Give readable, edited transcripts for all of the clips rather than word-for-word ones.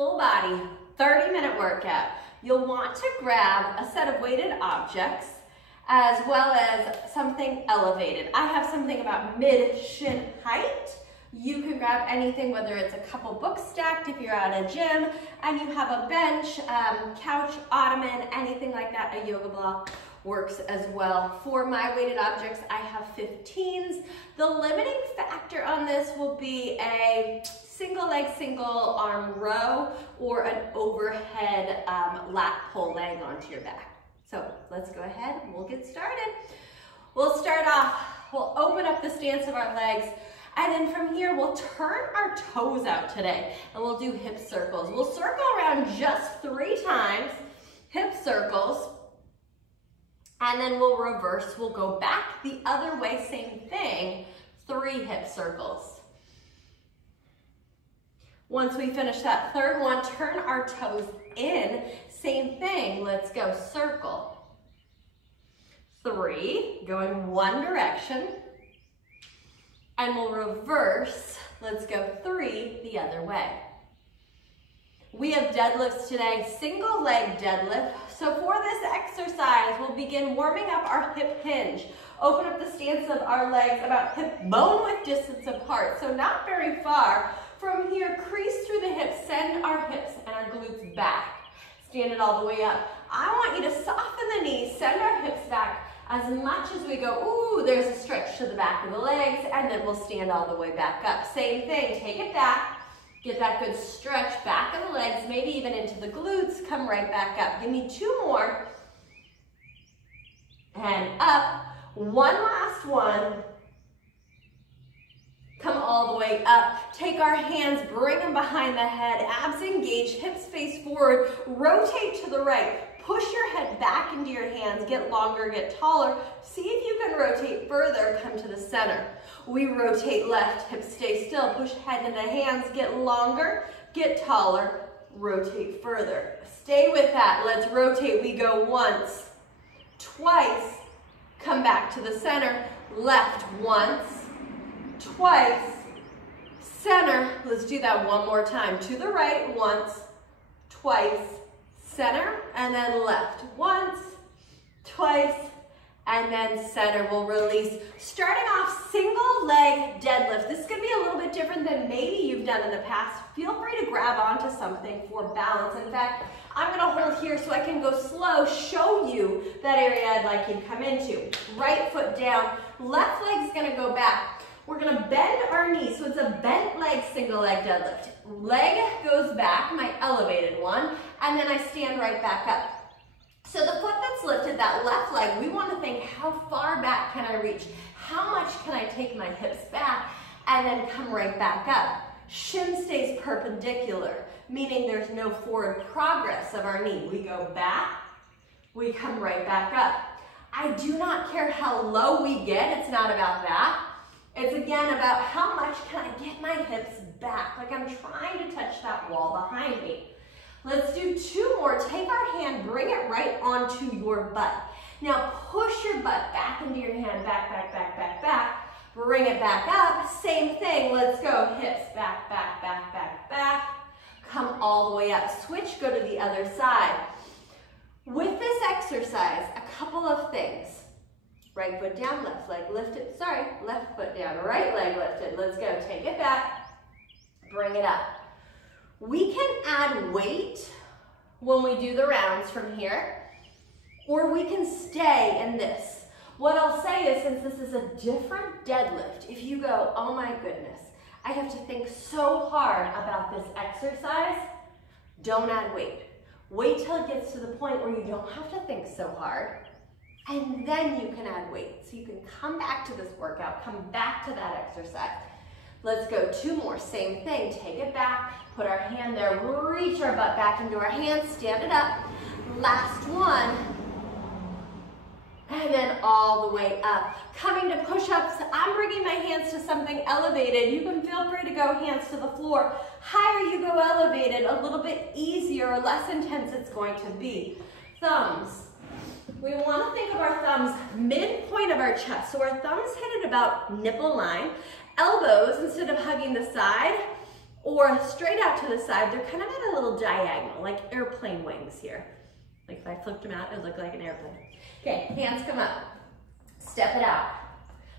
full body, 30-minute workout. You'll want to grab a set of weighted objects as well as something elevated. I have something about mid-shin height. You can grab anything, whether it's a couple books stacked if you're at a gym and you have a bench, couch, ottoman, anything like that, a yoga block works as well. For my weighted objects, I have 15s. The limiting factor on this will be a single leg, single arm row or an overhead lat pull laying onto your back. So let's go ahead and we'll get started. We'll start off, we'll open up the stance of our legs, and then from here we'll turn our toes out today and we'll do hip circles. We'll circle around just 3 times, hip circles, and then we'll reverse. We'll go back the other way, same thing, 3 hip circles. Once we finish that third one, turn our toes in, same thing, let's go circle. 3, going one direction, and we'll reverse, let's go 3 the other way. We have deadlifts today, single leg deadlift. So for this exercise, we'll begin warming up our hip hinge. Open up the stance of our legs about hip bone width distance apart, so not very far. From here, crease through the hips, send our hips and our glutes back. Stand it all the way up. I want you to soften the knees, send our hips back as much as we go. Ooh, there's a stretch to the back of the legs, and then we'll stand all the way back up. Same thing, take it back. Get that good stretch back of the legs, maybe even into the glutes. Come right back up. Give me 2 more. And up. One last one. Come all the way up. Take our hands, bring them behind the head. Abs engaged, hips face forward. Rotate to the right. Push your head back into your hands. Get longer, get taller. See if you can rotate further. Come to the center. We rotate left, hips stay still. Push head into hands, get longer, get taller, rotate further. Stay with that. Let's rotate. We go once, twice, come back to the center. Left once, twice, center. Let's do that one more time. To the right, once, twice, center, and then left. Once, twice, and then center. We'll release. Starting off, single leg deadlift. This is going to be a little bit different than maybe you've done in the past. Feel free to grab onto something for balance. In fact, I'm going to hold here so I can go slow, show you that area I'd like you to come into. Right foot down, left leg's going to go back. We're going to bend our knees, so it's a bent leg, single leg deadlift. Leg goes back, my elevated one, and then I stand right back up. So the foot that's lifted, that left leg, we want to think, how far back can I reach? How much can I take my hips back? And then come right back up. Shin stays perpendicular, meaning there's no forward progress of our knee. We go back, we come right back up. I do not care how low we get, it's not about that. It's again about how much can I get my hips back, like I'm trying to touch that wall behind me. Let's do 2 more. Take our hand, bring it right onto your butt. Now push your butt back into your hand, back, back, back, back, back. Bring it back up. Same thing. Let's go. Hips back, back, back, back, back. Come all the way up. Switch, go to the other side. With this exercise, a couple of things. Right foot down, left leg lifted. Sorry, left foot down, right leg lifted. Let's go. Take it back. Bring it up. We can add weight when we do the rounds from here, or we can stay in this. What I'll say is, since this is a different deadlift, if you go, oh my goodness, I have to think so hard about this exercise, don't add weight. Wait till it gets to the point where you don't have to think so hard, and then you can add weight. So you can come back to this workout, come back to that exercise. Let's go 2 more, same thing. Take it back, put our hand there, reach our butt back into our hands, stand it up. Last one. And then all the way up. Coming to push-ups, I'm bringing my hands to something elevated. You can feel free to go hands to the floor. Higher you go elevated, a little bit easier or less intense it's going to be. Thumbs. We want to think of our thumbs midpoint of our chest. So our thumbs hit at about nipple line. Elbows, instead of hugging the side, or straight out to the side. They're kind of at a little diagonal, like airplane wings here. Like if I flipped them out, it would look like an airplane. Okay, hands come up. Step it out.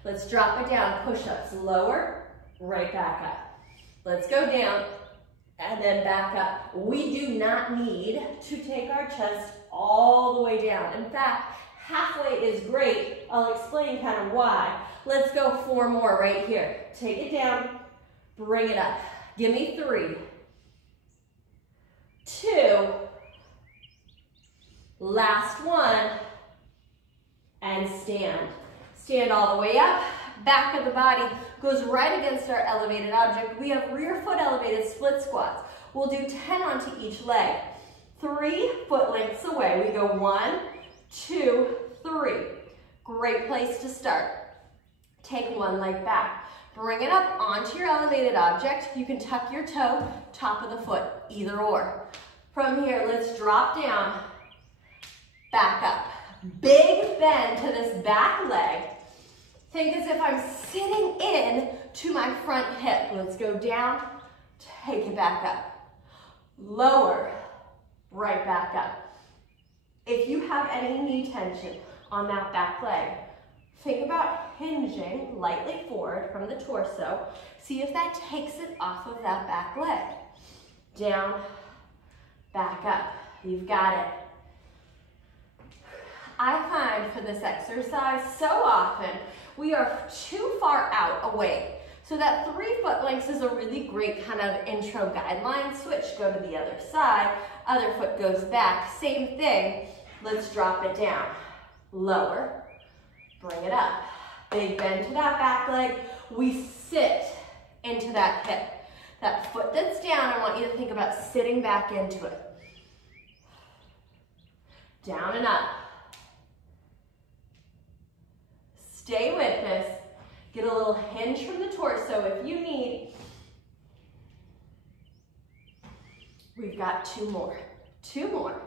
Let's drop it down, push-ups. Lower, right back up. Let's go down and then back up. We do not need to take our chest all the way down. In fact, halfway is great. I'll explain kind of why. Let's go 4 more right here. Take it down, bring it up. Give me 3, 2, last one, and stand. Stand all the way up. Back of the body goes right against our elevated object. We have rear foot elevated split squats. We'll do 10 onto each leg. 3 foot lengths away. We go 1, 2, 3. Great place to start. Take one leg back. Bring it up onto your elevated object. You can tuck your toe, top of the foot, either or. From here, let's drop down, back up. Big bend to this back leg. Think as if I'm sitting in to my front hip. Let's go down, take it back up. Lower, right back up. If you have any knee tension on that back leg, think about hinging lightly forward from the torso. See if that takes it off of that back leg. Down, back up. You've got it. I find for this exercise, so often we are too far out away. So that 3 foot lengths is a really great kind of intro guideline. Switch, go to the other side. Other foot goes back. Same thing. Let's drop it down. Lower, bring it up. Big bend to that back leg. We sit into that hip. That foot that's down, I want you to think about sitting back into it. Down and up. Stay with this. Get a little hinge from the torso if you need. We've got 2 more. 2 more.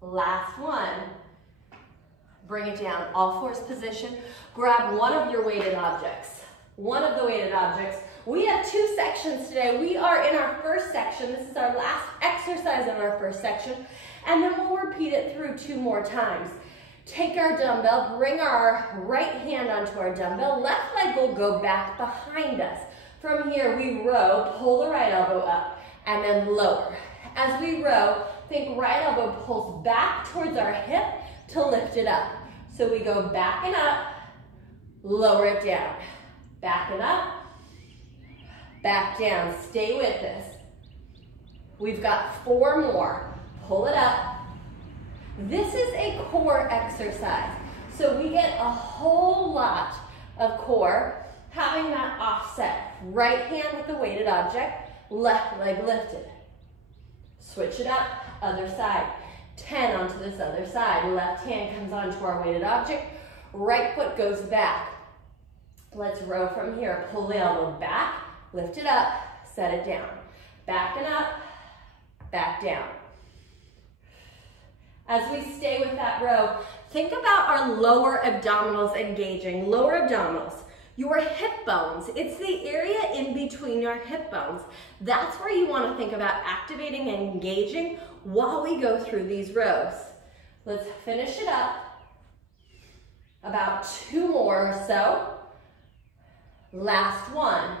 Last one. Bring it down, all fours position. Grab one of your weighted objects. One of the weighted objects. We have 2 sections today. We are in our first section. This is our last exercise in our first section. And then we'll repeat it through 2 more times. Take our dumbbell, bring our right hand onto our dumbbell. Left leg will go back behind us. From here, we row, pull the right elbow up, and then lower. As we row, think right elbow pulls back towards our hip to lift it up. So we go back and up, lower it down. Back and up, back down. Stay with this. We've got 4 more. Pull it up. This is a core exercise. So we get a whole lot of core having that offset. Right hand with the weighted object, left leg lifted. Switch it up, other side. 10 onto this other side. Left hand comes onto our weighted object. Right foot goes back. Let's row from here. Pull the elbow back, lift it up, set it down. Back and up, back down. As we stay with that row, think about our lower abdominals engaging. Lower abdominals, your hip bones. It's the area in between your hip bones. That's where you want to think about activating and engaging while we go through these rows. Let's finish it up. About 2 more or so. Last one.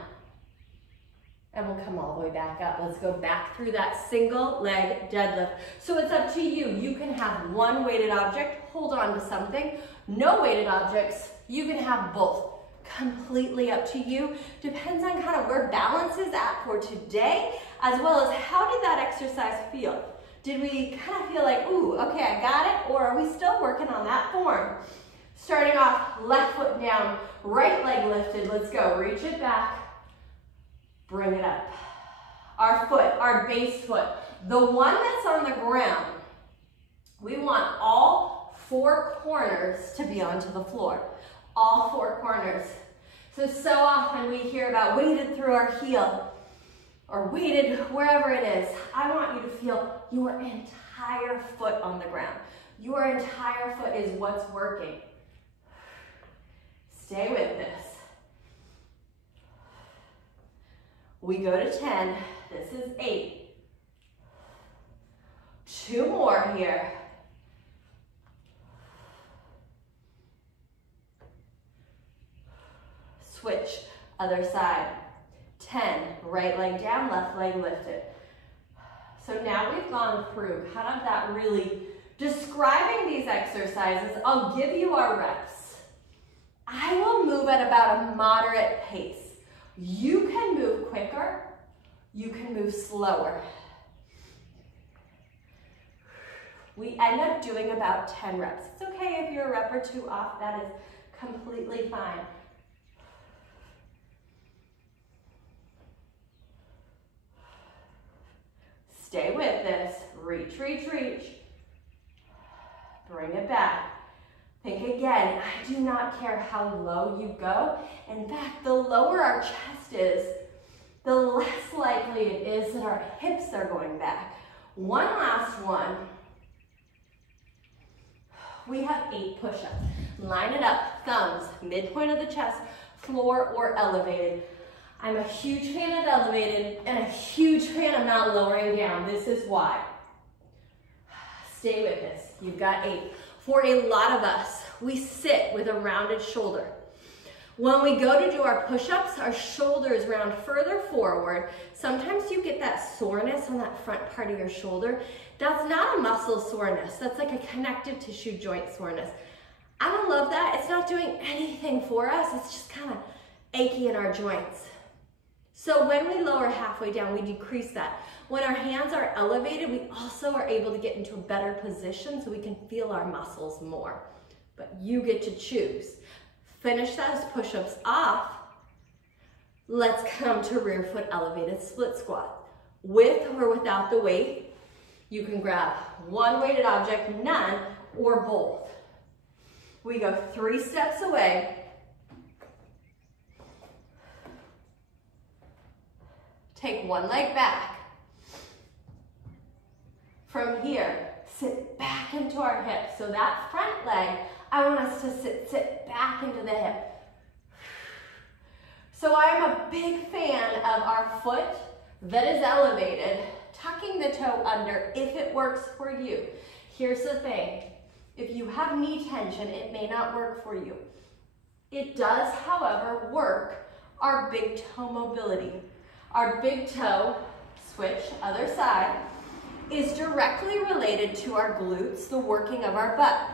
And we'll come all the way back up. Let's go back through that single leg deadlift. So it's up to you. You can have 1 weighted object, hold on to something. No weighted objects, you can have both. Completely up to you. Depends on kind of where balance is at for today, as well as how did that exercise feel? Did we kind of feel like, ooh, okay, I got it, or are we still working on that form? Starting off, left foot down, right leg lifted. Let's go. Reach it back. Bring it up. Our foot, our base foot, the one that's on the ground, we want all 4 corners to be onto the floor. All 4 corners. So often we hear about weighted through our heel or weighted wherever it is. I want you to feel your entire foot on the ground. Your entire foot is what's working. Stay with this. We go to 10. This is 8. 2 more here. Switch, other side. 10, right leg down, left leg lifted. So now we've gone through kind of that really describing these exercises. I'll give you our reps. I will move at about a moderate pace. You can move quicker, you can move slower. We end up doing about 10 reps. It's okay if you're a rep or 2 off, that is completely fine. Stay with this, reach, reach, reach. Bring it back. Think again, I do not care how low you go. In fact, the lower our chest is, the less likely it is that our hips are going back. One last one. We have 8 push-ups. Line it up, thumbs, midpoint of the chest, floor or elevated. I'm a huge fan of elevated and a huge fan of not lowering down. This is why. Stay with this. You've got 8. For a lot of us, we sit with a rounded shoulder. When we go to do our push-ups, our shoulders round further forward. Sometimes you get that soreness on that front part of your shoulder. That's not a muscle soreness. That's like a connective tissue joint soreness. I don't love that. It's not doing anything for us. It's just kind of achy in our joints. So when we lower halfway down, we decrease that. When our hands are elevated, we also are able to get into a better position so we can feel our muscles more. But you get to choose. Finish those push-ups off. Let's come to rear foot elevated split squat. With or without the weight, you can grab one weighted object, none, or both. We go 3 steps away. Take one leg back. From here, sit back into our hips. So that front leg, I want us to sit back into the hip. So I'm a big fan of our foot that is elevated, tucking the toe under if it works for you. Here's the thing. If you have knee tension, it may not work for you. It does, however, work our big toe mobility. Our big toe, switch, other side, is directly related to our glutes, the working of our butt.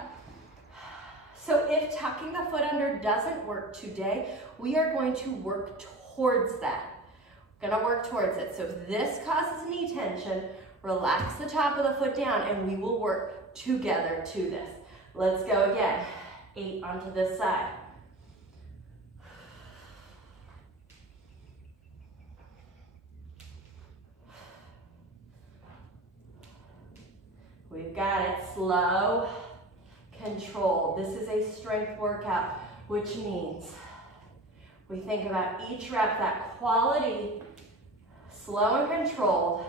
So if tucking the foot under doesn't work today, we are going to work towards that. We're gonna work towards it. So if this causes knee tension, relax the top of the foot down and we will work together to this. Let's go again. 8 onto this side. We've got it, slow, controlled. This is a strength workout, which means we think about each rep, that quality, slow and controlled.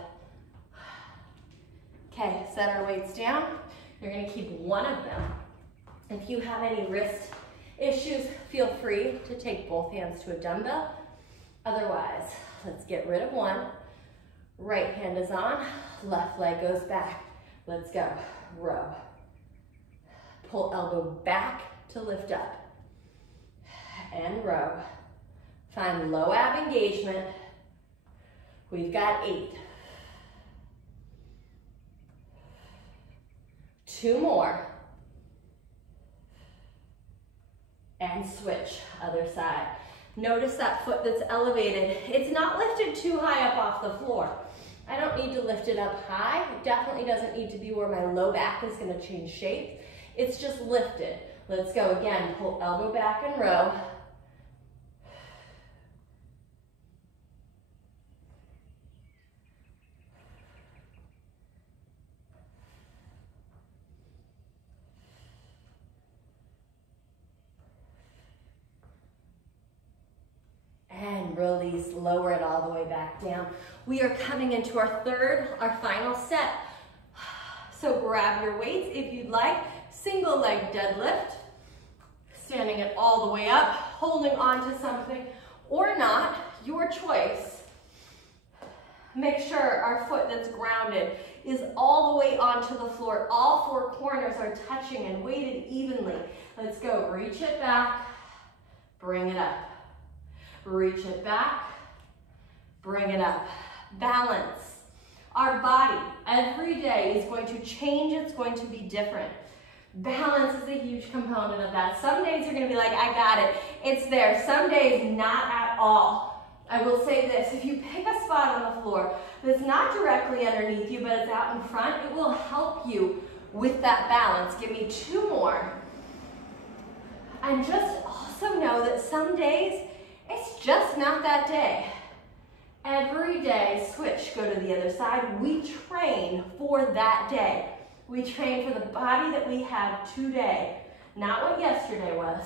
Okay, set our weights down. You're gonna keep one of them. If you have any wrist issues, feel free to take both hands to a dumbbell. Otherwise, let's get rid of one. Right hand is on, left leg goes back. Let's go, row. Pull elbow back to lift up. And row. Find low ab engagement. We've got 8. 2 more. And switch, other side. Notice that foot that's elevated. It's not lifted too high up off the floor. I don't need to lift it up high. It definitely doesn't need to be where my low back is gonna change shape. It's just lifted. Let's go again. Pull elbow back and row. And release, lower it all the way back down. We are coming into our final set. So grab your weights if you'd like. Single leg deadlift. Standing it all the way up, holding on to something or not, your choice. Make sure our foot that's grounded is all the way onto the floor. All four corners are touching and weighted evenly. Let's go. Reach it back. Bring it up. Reach it back. Bring it up. Balance. Our body every day is going to change. It's going to be different. Balance is a huge component of that. Some days you're going to be like, I got it. It's there. Some days, not at all. I will say this, if you pick a spot on the floor that's not directly underneath you, but it's out in front, it will help you with that balance. Give me 2 more. And just also know that some days, it's just not that day. Every day, switch, go to the other side. We train for that day. We train for the body that we have today, not what yesterday was,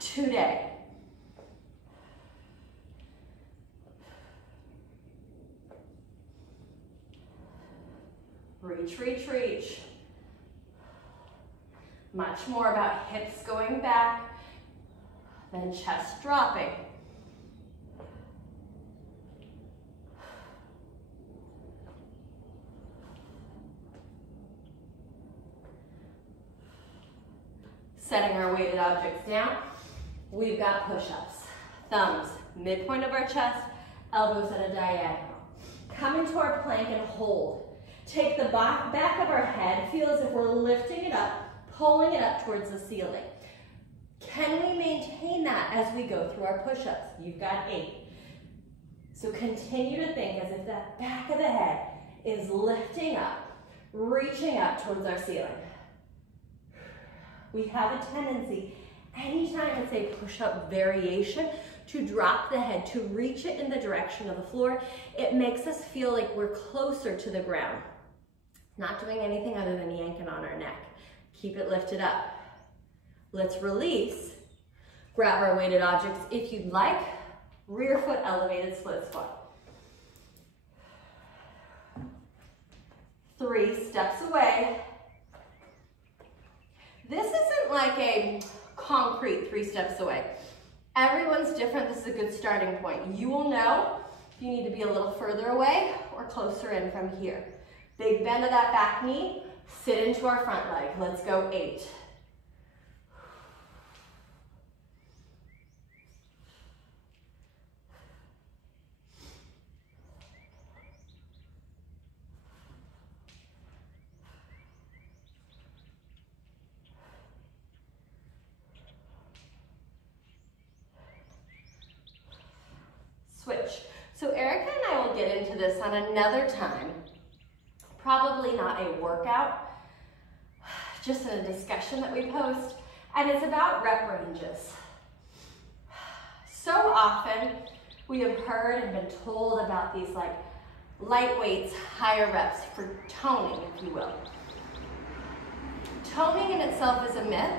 today. Reach, reach, reach. Much more about hips going back than chest dropping. Setting our weighted objects down, we've got push-ups. Thumbs, midpoint of our chest, elbows at a diagonal. Come into our plank and hold. Take the back of our head, feel as if we're lifting it up, pulling it up towards the ceiling. Can we maintain that as we go through our push-ups? You've got 8. So continue to think as if that back of the head is lifting up, reaching up towards our ceiling. We have a tendency, anytime it's a push-up variation, to drop the head, to reach it in the direction of the floor. It makes us feel like we're closer to the ground. Not doing anything other than yanking on our neck. Keep it lifted up. Let's release. Grab our weighted objects if you'd like. Rear foot elevated split squat. 3 steps away. This isn't like a concrete 3 steps away. Everyone's different. This is a good starting point. You will know if you need to be a little further away or closer in from here. Big bend of that back knee. Sit into our front leg. Let's go 8. Switch. So Erica and I will get into this on another time. Probably not a workout, just in a discussion that we post. And it's about rep ranges. So often we have heard and been told about these like light weights, higher reps for toning, if you will. Toning in itself is a myth.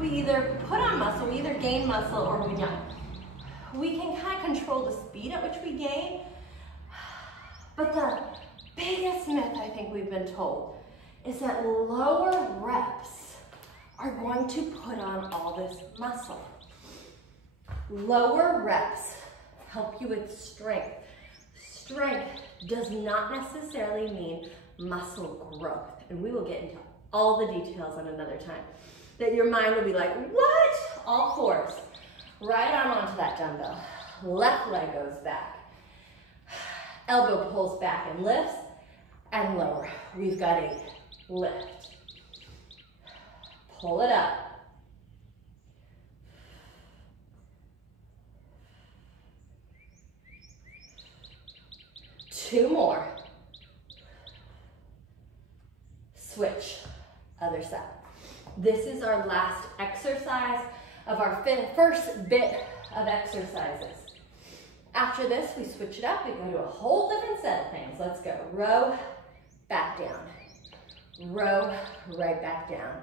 We either put on muscle, we either gain muscle or we don't. We can kind of control the speed at which we gain, but the biggest myth I think we've been told is that lower reps are going to put on all this muscle. Lower reps help you with strength. Strength does not necessarily mean muscle growth, and we will get into all the details on another time. That your mind will be like, what? All 4s. Right arm onto that dumbbell. Left leg goes back. Elbow pulls back and lifts, and lower. We've got 8. Lift. Pull it up. Two more. Switch. Other side. This is our last exercise of our first bit of exercises. After this, we switch it up. We go to a whole different set of things. Let's go. Row, back down. Row, right back down.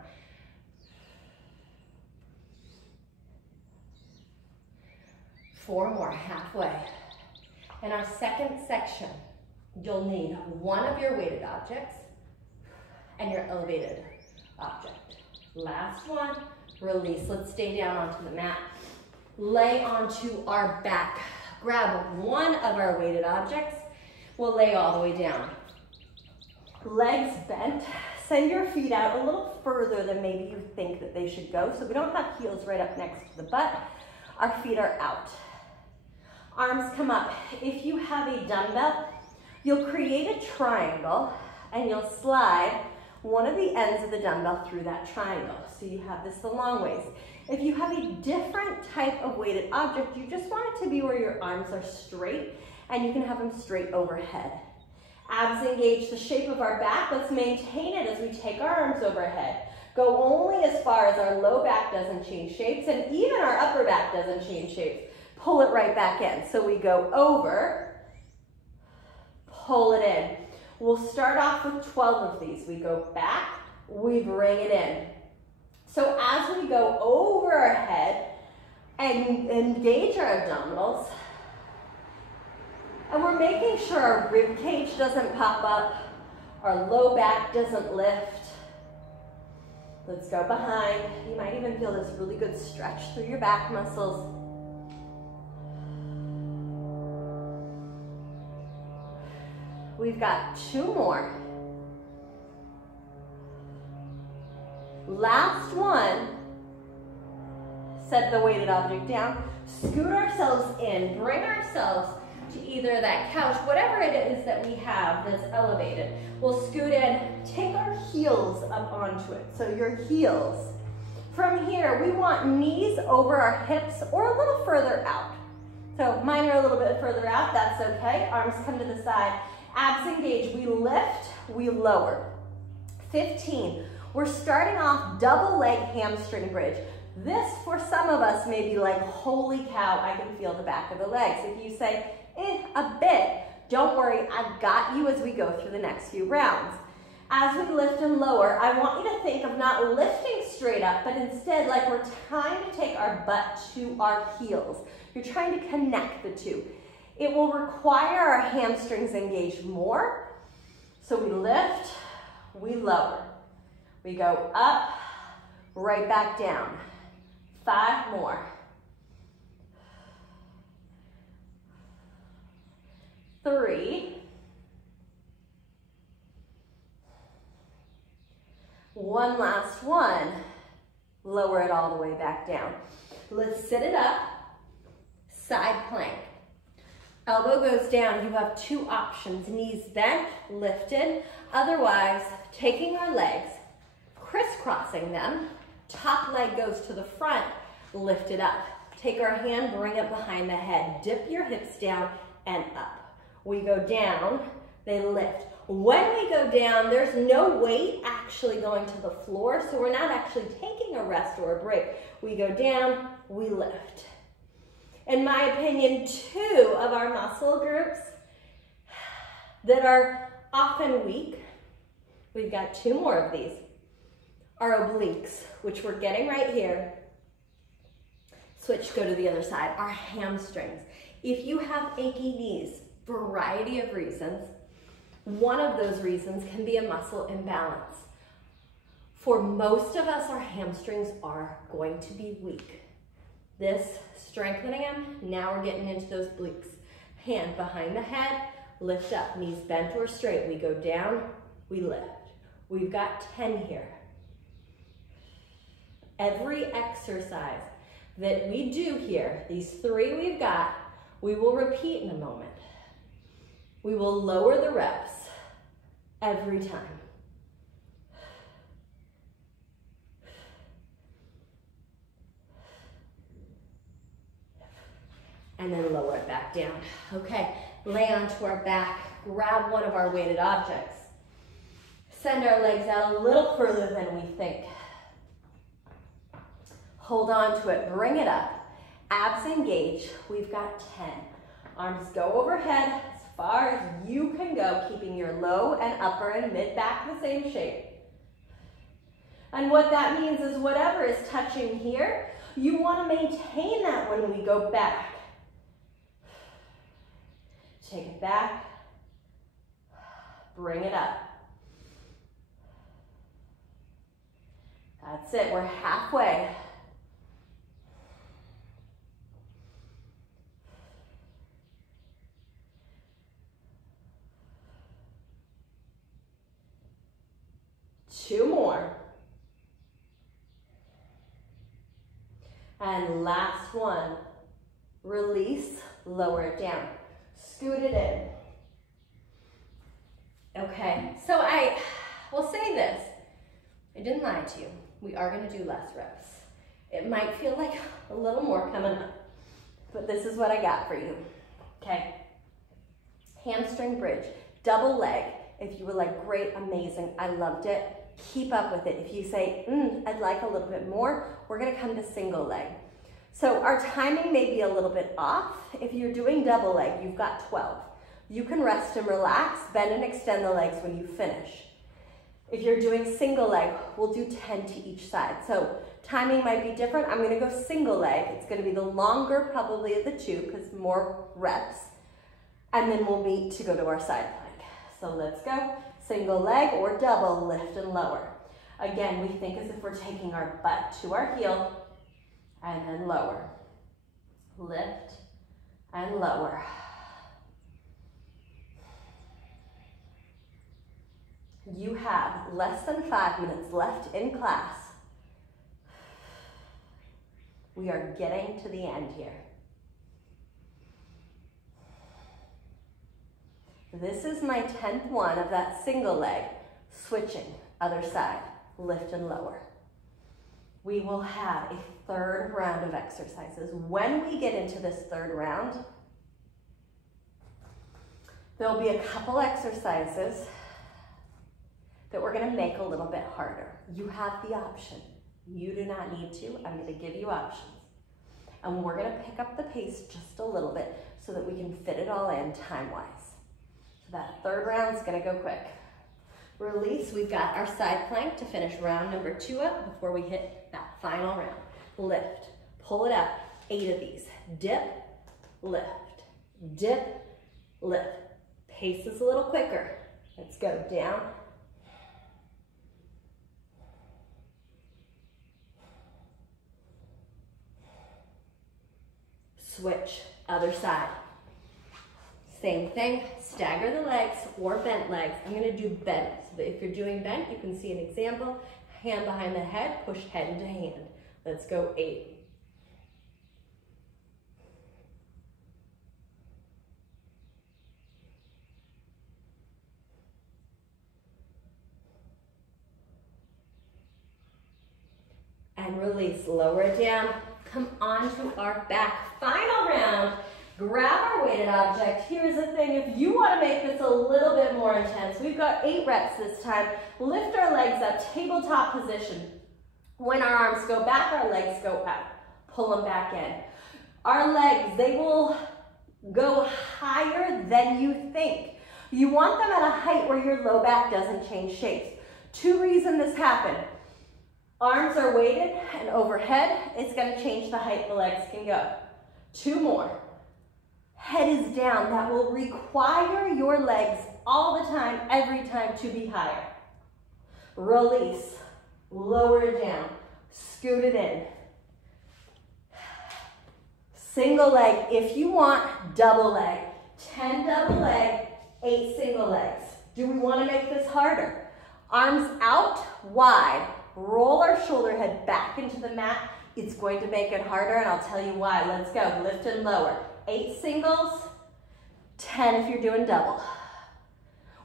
Four more, halfway. In our second section, you'll need one of your weighted objects and your elevated object. Last one. Release. Let's stay down onto the mat. Lay onto our back Grab one of our weighted objects. We'll lay all the way down. Legs bent. Send your feet out a little further than maybe you think that they should go. So we don't have heels right up next to the butt. Our feet are out. Arms come up. If you have a dumbbell, you'll create a triangle and you'll slide one of the ends of the dumbbell through that triangle. So you have this the long ways. If you have a different type of weighted object, you just want it to be where your arms are straight and you can have them straight overhead. Abs engage the shape of our back. Let's maintain it as we take our arms overhead. Go only as far as our low back doesn't change shapes and even our upper back doesn't change shapes. Pull it right back in. So we go over, pull it in. We'll start off with 12 of these. We go back, we bring it in. So as we go over our head and engage our abdominals, and we're making sure our rib cage doesn't pop up, our low back doesn't lift. Let's go behind. You might even feel this really good stretch through your back muscles. We've got 2 more. Last one. Set the weighted object down. Scoot ourselves in. Bring ourselves to either that couch, whatever it is that we have that's elevated. We'll scoot in. Take our heels up onto it. So your heels. From here, we want knees over our hips or a little further out. So mine are a little bit further out. That's okay. Arms come to the side. Abs engage, we lift, we lower. 15, we're starting off double leg hamstring bridge. This, for some of us, may be like, holy cow, I can feel the back of the legs. If you say, a bit, don't worry, I've got you as we go through the next few rounds. As we lift and lower, I want you to think of not lifting straight up, but instead like we're trying to take our butt to our heels. You're trying to connect the two. It will require our hamstrings engage more. So we lift, we lower. We go up, right back down. 5 more. 3. 1 last one. Lower it all the way back down. Let's sit it up, side plank. Elbow goes down, you have 2 options, knees bent, lifted. Otherwise, taking our legs, crisscrossing them, top leg goes to the front, lift it up. Take our hand, bring it behind the head, dip your hips down and up. We go down, they lift. When we go down, there's no weight actually going to the floor, so we're not actually taking a rest or a break. We go down, we lift. In my opinion, 2 of our muscle groups that are often weak, we've got 2 more of these, our obliques, which we're getting right here. Switch, go to the other side, our hamstrings. If you have achy knees, variety of reasons, one of those reasons can be a muscle imbalance. For most of us, our hamstrings are going to be weak. This, strengthening them, now we're getting into those obliques. Hand behind the head, lift up, knees bent or straight. We go down, we lift. We've got 10 here. Every exercise that we do here, these 3 we've got, we will repeat in a moment. We will lower the reps every time. And then lower it back down. Okay, lay onto our back, grab one of our weighted objects. Send our legs out a little further than we think. Hold on to it, bring it up. Abs engage, we've got 10. Arms go overhead as far as you can go, keeping your low and upper and mid back the same shape. And what that means is whatever is touching here, you want to maintain that when we go back. Take it back, bring it up. That's it, we're halfway. And last one. Release, lower it down. Scoot it in. Okay, so I will say this. I didn't lie to you. We are gonna do less reps. It might feel like a little more coming up, but this is what I got for you, okay? Hamstring bridge, double leg. If you were like, great, amazing, I loved it, keep up with it. If you say, I'd like a little bit more, we're gonna come to single leg. So our timing may be a little bit off. If you're doing double leg, you've got 12. You can rest and relax, bend and extend the legs when you finish. If you're doing single leg, we'll do 10 to each side. So timing might be different. I'm gonna go single leg. It's gonna be the longer probably of the two because more reps. And then we'll meet to go to our side plank. So let's go. Single leg or double, lift and lower. Again, we think as if we're taking our butt to our heel and then lower. Lift and lower. You have less than 5 minutes left in class. We are getting to the end here. This is my 10th one of that single leg, switching, other side, lift and lower. We will have a third round of exercises. When we get into this third round, there'll be a couple exercises that we're gonna make a little bit harder. You have the option. You do not need to. I'm gonna give you options. And we're gonna pick up the pace just a little bit so that we can fit it all in time-wise. So that third round's gonna go quick. Release, we've got our side plank to finish round number 2 up before we hit that final round. Lift, pull it up, 8 of these. Dip, lift, dip, lift. Pace is a little quicker. Let's go down. Switch, other side. Same thing, stagger the legs or bent legs. I'm gonna do bent, so that if you're doing bent, you can see an example. Hand behind the head, push head into hand. Let's go 8. And release, lower it down. Come onto our back. Final round. Grab our weighted object. Here's the thing, if you want to make this a little bit more intense, we've got 8 reps this time. Lift our legs up, tabletop position. When our arms go back, our legs go out. Pull them back in. Our legs, they will go higher than you think. You want them at a height where your low back doesn't change shapes. 2 reasons this happens. Arms are weighted and overhead. It's going to change the height the legs can go. 2 more. Head is down. That will require your legs all the time, every time, to be higher. Release. Lower it down. Scoot it in. Single leg. If you want, double leg. 10 double leg, 8 single legs. Do we want to make this harder? Arms out, wide. Roll our shoulder head back into the mat. It's going to make it harder, and I'll tell you why. Let's go. Lift and lower. 8 singles, 10 if you're doing double.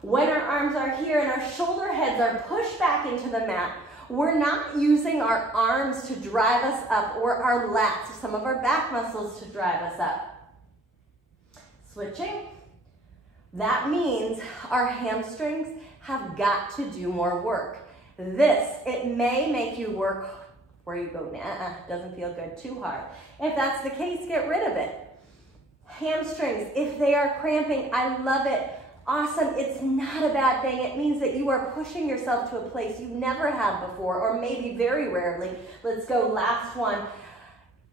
When our arms are here and our shoulder heads are pushed back into the mat, we're not using our arms to drive us up or our lats, some of our back muscles to drive us up. Switching. That means our hamstrings have got to do more work. This, it may make you work where you go, nah, doesn't feel good, too hard. If that's the case, get rid of it. Hamstrings, if they are cramping, I love it. Awesome, it's not a bad thing. It means that you are pushing yourself to a place you never have before, or maybe very rarely. Let's go, last one.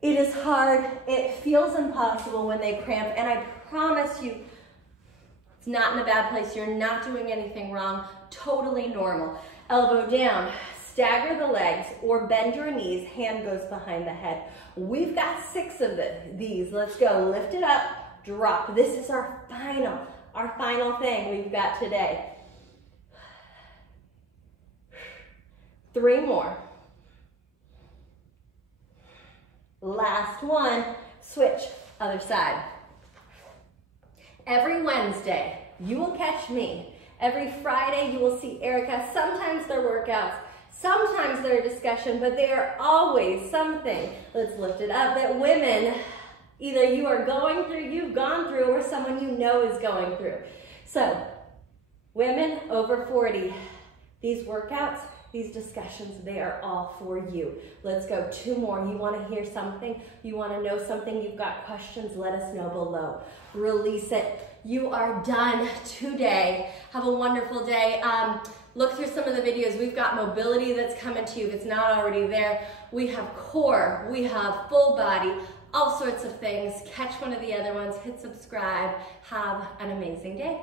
It is hard, it feels impossible when they cramp, and I promise you, it's not in a bad place. You're not doing anything wrong, totally normal. Elbow down, stagger the legs or bend your knees, hand goes behind the head. We've got 6 of these. Let's go, lift it up, drop. This is our final thing we've got today. 3 more. Last one, switch, other side. Every Wednesday, you will catch me. Every Friday, you will see Erica. Sometimes they're workouts, sometimes they're a discussion, but they are always something, let's lift it up, that women, either you are going through, you've gone through, or someone you know is going through. So, women over 40, these workouts, these discussions, they are all for you. Let's go 2 more. You want to hear something? You want to know something? You've got questions? Let us know below. Release it. You are done today. Have a wonderful day. Look through some of the videos. We've got mobility that's coming to you if it's not already there. We have core. We have full body. All sorts of things. Catch one of the other ones. Hit subscribe. Have an amazing day.